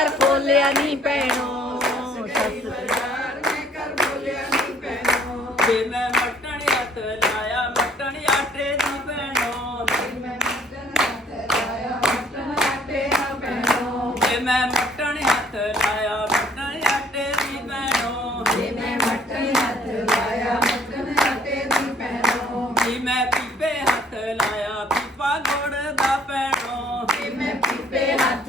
ਕਰ ਬੋਲਿਆ ਨਹੀਂ ਪੈਣੋ ਜੇ ਮੈਂ ਮਟਣ ਹੱਥ ਲਾਇਆ ਮਟਣ ਆਟੇ ਦੀ ਭੈਣੋ। ਜੇ ਮੈਂ ਮਟਣ ਹੱਥ ਲਾਇਆ ਮਟਣ ਆਟੇ ਦੀ ਭੈਣੋ। ਜੀ ਮੈਂ ਪੀਪੇ ਹੱਥ ਲਾਇਆ ਪੀਪਾ ਗੁੜ ਦਾ ਭੈਣੋ। ਜੀ ਮੈਂ ਪੀਪੇ ਹੱਥ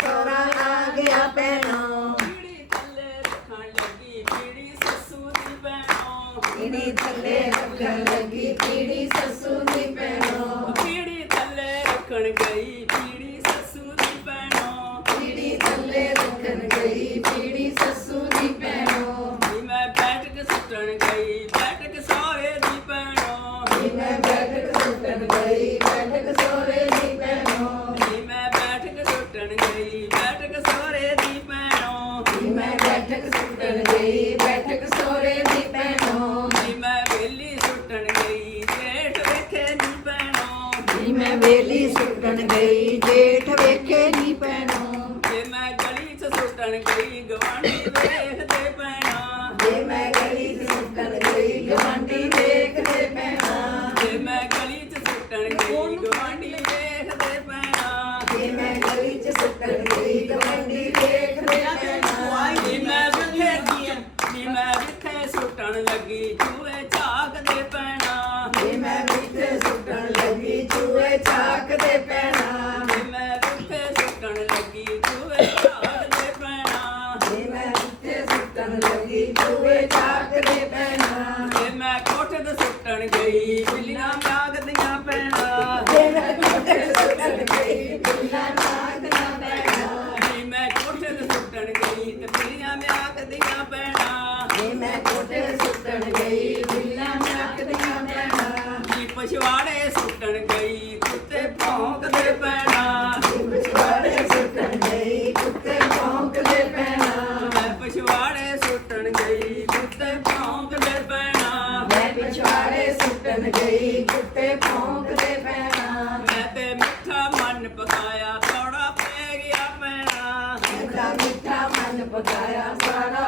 ਸੋਹਰਾ ਆ ਗਿਆ ਭੈਣੋ। ਪੀੜੀ ਥੱਲੇ ਰੱਖਣ ਲੱਗੀ ਪੀੜੀ ਸੱਸੂ ਦੀ ਭੈਣੋ। ਪੀੜੀ ਥੱਲੇ ਰੱਖਣ ਲੱਗੀ ਪੀੜੀ ਸੱਸੂ ਦੀ ਭੈਣੋ। ਪੀੜੀ ਥੱਲੇ ਰੱਖਣ ਗਈ ਪੀੜੀ ਸੱਸੂ ਦੀ ਭੈਣੋ। ਪੀੜੀ ਥੱਲੇ ਰੱਖਣ ਗਈ ਪੀੜੀ ਸੱਸੂ ਦੀ ਜੀ ਮੈਂ ਬੈਠਕ ਸੁੱਟਣ ਗਈ ਬੈਠਕ ਸਹੁਰੇ ਦੀ ਭੈਣੋ। ਜੀ ਮੈਂ ਬੈਠਕ ਸੁੱਟਣ ਗਈ ਬੈਠਕ ਸੋਰੇ ਮੈਂ ਬੈਠਕ ਸੁੱਟਣ ਗਈ ਬੈਠਕ ਸੋਰੇ ਦੀ ਭੈਣੋ। ਜੀ ਮੈਂ ਵੇਲੀ ਸੁੱਟਣ ਗਈ ਜੇਠ ਵੇਖੇ ਨੀ ਭੈਣੋ। ਜੀ ਮੈਂ ਵੇਲੀ ਸੁੱਟਣ ਗਈ ਜੇਠ ਵੇਖੇ ਨਹੀਂ ਭੈਣੋ। ਜੇ ਮੈਂ ਗਲੀ 'ਚ ਸੁੱਟਣ ਗਈ ਗਵਾਂਢੀ ਵੇਖਦੇ ਪੈਣਾ ਜੇ ਮੈਂ ਗਲੀ 'ਚ ਸੁੱਟਣ ਗਈ ਗਵਾਂਢੀ ਵੇਖਦੇ ਪੈਣਾ ਜੇ ਮੈਂ ਗਲੀ 'ਚ ਸੁੱਟਣ ਗਈ ਗਵਾਂਢੀ ਵੇਖਦੇ ਪੈਣਾ ਜੇ ਮੈਂ ਗਲੀ 'ਚ ਸੁੱਟਣ ਗਈ ਗਵਾਂਢੀ ਵੇਖਦੇ ਪੈਣਾ ਨੀ ਮੈਂ ਵਿਖੇ ਨੀ ਮੈਂ ਵਿਖੇ ਸੁੱਟਣ ਲੱਗੀ ਚੂਹੇ ਝਾਕਦੇ ਪੈਣਾ। ਜੇ ਮੈਂ ਮਿੱਠੇ ਸੁੱਟਣ ਲੱਗੀ ਚੂਹੇ ਚਾਕਦੇ ਪੈਣਾ। ਨੀ ਮੈਂ ਵਿਖੇ ਸੁੱਟਣ ਲੱਗੀ ਚੂਹੇ ਝਾਕਦੇ ਪੈਣਾ। ਜੇ ਮੈਂ ਮਿੱਠੇ ਸੁੱਟਣ ਲੱਗੀ ਚੂਹੇ ਚਾਕਦੇ ਪੈਣਾ। ਜੇ ਮੈਂ ਕੋਠੇ ਤੇ ਸੁੱਟਣ ਗਈ ਬਿੱਲੀਆਂ ਮਿਆਗਦੀਆਂ ਪੈਣਾ। ਜੇ ਮੈਂ ਕੋਠੇ ਸੁੱਟਣ ਗਈ ਬਿੱਲਾ ਨਾਗਦਾ ਪੈਣਾ। ਨੀ ਮੈਂ ਕੋਠੇ ਤੇ ਸੁੱਟਣ ਗਈ ਤੇ ਬਿੱਲੀਆਂ ਮਿਆਗਦੀਆਂ ਪੈਣਾ। ਜੇ ਮੈਂ ਕੋਠੇ ਸੁੱਟਣ ਗਈ ਬਿੱਲਾ ਨਾਗਦੀਆਂ ਪੈਣਾ। ਨੀ ਪਛਵਾੜੇ ਸੁੱਟਣ ਗਈ ਕੁੱਤੇ ਭੌਂਕਦੇ ਪੈਣਾ। ਪਿਛਵਾੜੇ ਸੁੱਟਣ ਗਈ ਕੁੱਤੇ ਭੌਂਕਦੇ ਪੈਣਾ। ਮੈਂ ਪਛਵਾੜੇ ਸੁੱਟਣ ਗਈ ਕੁੱਤੇ ਭੌਂਕਦੇ ਪੈਣਾ। ਮੈਂ ਪਿਛਵਾੜੇ ਸੁੱਟਣ ਗਈ ਕੁੱਤੇ ਭੌਂਕਦੇ ਪੈਣਾ। ਮੈਂ ਤੇ ਮਿੱਠਾ ਮਨ ਪਕਾਇਆ ਥੋੜਾ ਪੈ ਗਿਆ ਪੈਣਾ। ਮਿੱਠਾ ਮਿੱਠਾ ਮਨ ਪਕਾਇਆ ਸਾਰਾ